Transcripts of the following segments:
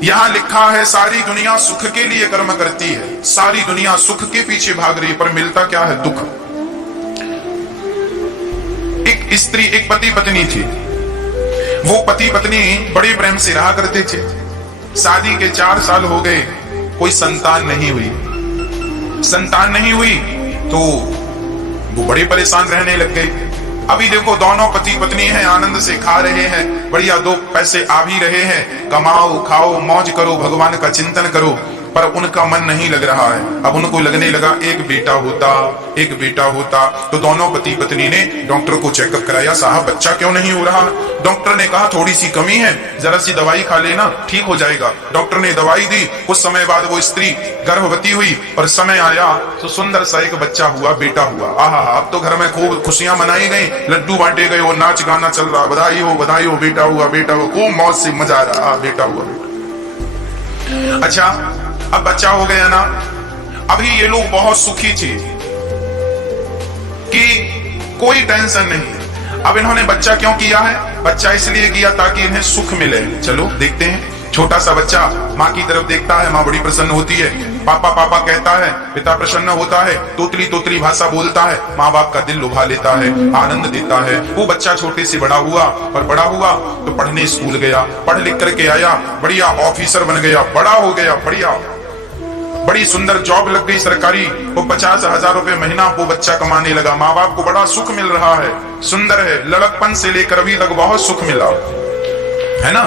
यहां लिखा है सारी दुनिया सुख के लिए कर्म करती है, सारी दुनिया सुख के पीछे भाग रही है, पर मिलता क्या है? दुख। एक स्त्री, एक पति पत्नी थी। वो पति पत्नी बड़े प्रेम से रहा करते थे। शादी के 4 साल हो गए, कोई संतान नहीं हुई। संतान नहीं हुई तो वो बड़े परेशान रहने लग गए। अभी देखो दोनों पति पत्नी हैं, आनंद से खा रहे हैं, बढ़िया 2 पैसे आ भी रहे हैं, कमाओ खाओ मौज करो, भगवान का चिंतन करो, पर उनका मन नहीं लग रहा है। अब उनको लगने लगा एक बेटा होता, एक बेटा होता। तो दोनों पति पत्नी ने डॉक्टर को चेकअप कराया, साहब बच्चा क्यों नहीं हो रहा? डॉक्टर ने कहा थोड़ी सी कमी है, जरा सी दवाई खा लेना, ठीक हो जाएगा। डॉक्टर ने दवाई दी, कुछ समय बाद वो स्त्री गर्भवती हुई और समय आया तो सुंदर सा एक बच्चा हुआ, बेटा हुआ। आहा, अब तो घर में खूब खुशियां मनाई गई, लड्डू बांटे गए, वो नाच गाना चल रहा, बधाई हो बेटा हुआ, बेटा हुआ, खूब मौज से मजा आ रहा, बेटा हुआ बेटा। अच्छा, अब बच्चा हो गया ना। अभी ये लोग बहुत सुखी थे कि कोई टेंशन नहीं। अब इन्होंने बच्चा क्यों किया है? बच्चा इसलिए किया ताकि इन्हें सुख मिले। चलो देखते हैं। छोटा सा बच्चा माँ की तरफ देखता है, माँ बड़ी प्रसन्न होती है, पापा पापा कहता है, पिता प्रसन्न होता है, तोतली तोतली भाषा बोलता है, माँ बाप का दिल लुभा लेता है, आनंद देता है। वो बच्चा छोटे से बड़ा हुआ और बड़ा हुआ तो पढ़ने स्कूल गया, पढ़ लिख करके आया, बढ़िया ऑफिसर बन गया, बड़ा हो गया, बढ़िया बड़ी सुंदर जॉब लग गई सरकारी। वो 50,000 रुपए महीना वो बच्चा कमाने लगा। माँ बाप को बड़ा सुख मिल रहा है, सुंदर है, लड़कपन से लेकर अभी तक बहुत सुख मिला है ना।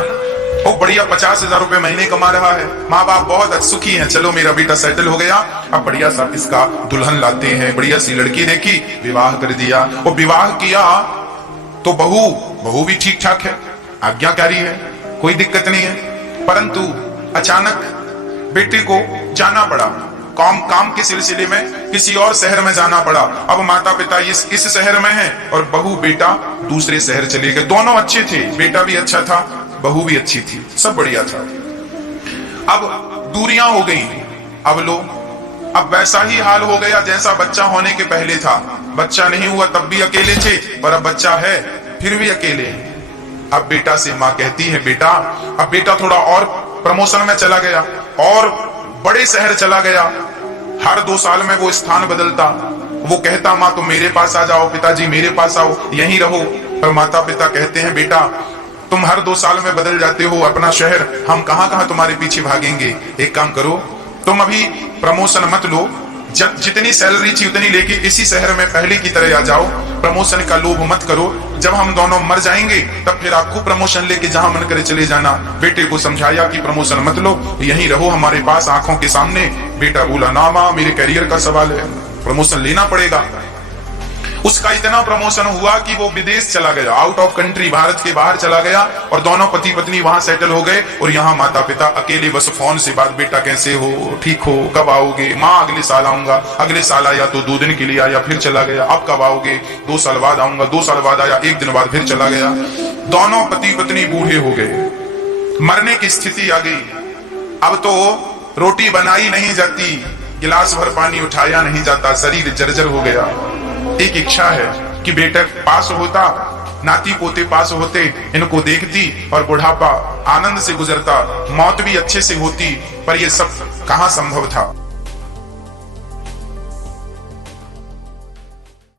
वो बढ़िया 50,000 रुपए महीने कमा रहा है, माँ बाप बहुत सुखी हैं। चलो मेरा बेटा सेटल हो गया, अब बढ़िया सा इसका दुल्हन लाते हैं, बढ़िया सी लड़की देखी, विवाह कर दिया। वो विवाह किया तो बहू भी ठीक ठाक है, आज्ञाकारी है, कोई दिक्कत नहीं है। परंतु अचानक बेटे को जाना पड़ा, काम के सिलसिले में किसी और शहर में जाना पड़ा। अब माता पिता इस शहर में है और बहू बेटा दूसरे शहर चले गए। दोनों अच्छे थे, बेटा भी अच्छा था, बहू भी अच्छी थी, सब बढ़िया था। अब दूरियां हो गई। अब वैसा ही हाल हो गया जैसा बच्चा होने के पहले था। बच्चा नहीं हुआ तब भी अकेले थे, पर अब बच्चा है फिर भी अकेले। अब बेटा से माँ कहती है, बेटा, अब बेटा थोड़ा और प्रमोशन में चला गया और बड़े शहर चला गया। हर 2 साल में वो स्थान बदलता। वो कहता, माँ तुम मेरे पास आ जाओ, पिताजी मेरे पास आओ, यहीं रहो। पर माता पिता कहते हैं, बेटा तुम हर 2 साल में बदल जाते हो अपना शहर, हम कहां कहां तुम्हारे पीछे भागेंगे। एक काम करो, तुम अभी प्रमोशन मत लो, जब जितनी सैलरी थी उतनी लेके इसी शहर में पहले की तरह आ जाओ। प्रमोशन का लोभ मत करो, जब हम दोनों मर जाएंगे तब फिर आपको प्रमोशन लेके जहां मन करे चले जाना। बेटे को समझाया कि प्रमोशन मत लो, यहीं रहो हमारे पास आंखों के सामने। बेटा बोला, ना माँ, मेरे करियर का सवाल है, प्रमोशन लेना पड़ेगा। उसका इतना प्रमोशन हुआ कि वो विदेश चला गया, आउट ऑफ कंट्री, भारत के बाहर चला गया और दोनों पति पत्नी वहां सेटल हो गए। और यहाँ माता पिता अकेले बस फोन से बात, बेटा कैसे हो, ठीक हो, कब आओगे? माँ अगले साल आऊंगा। अगले साल आया तो 2 दिन के लिए आया, फिर चला गया। अब कब आओगे? 2 साल बाद आऊंगा। 2 साल बाद आया, 1 दिन बाद फिर चला गया। दोनों पति पत्नी बूढ़े हो गए, मरने की स्थिति आ गई। अब तो रोटी बनाई नहीं जाती, गिलास भर पानी उठाया नहीं जाता, शरीर जर्जर हो गया। एक इच्छा है कि बेटा पास होता, नाती पोते पास होते, इनको देखती और बुढ़ापा आनंद से गुजरता, मौत भी अच्छे से होती, पर यह सब कहां संभव था।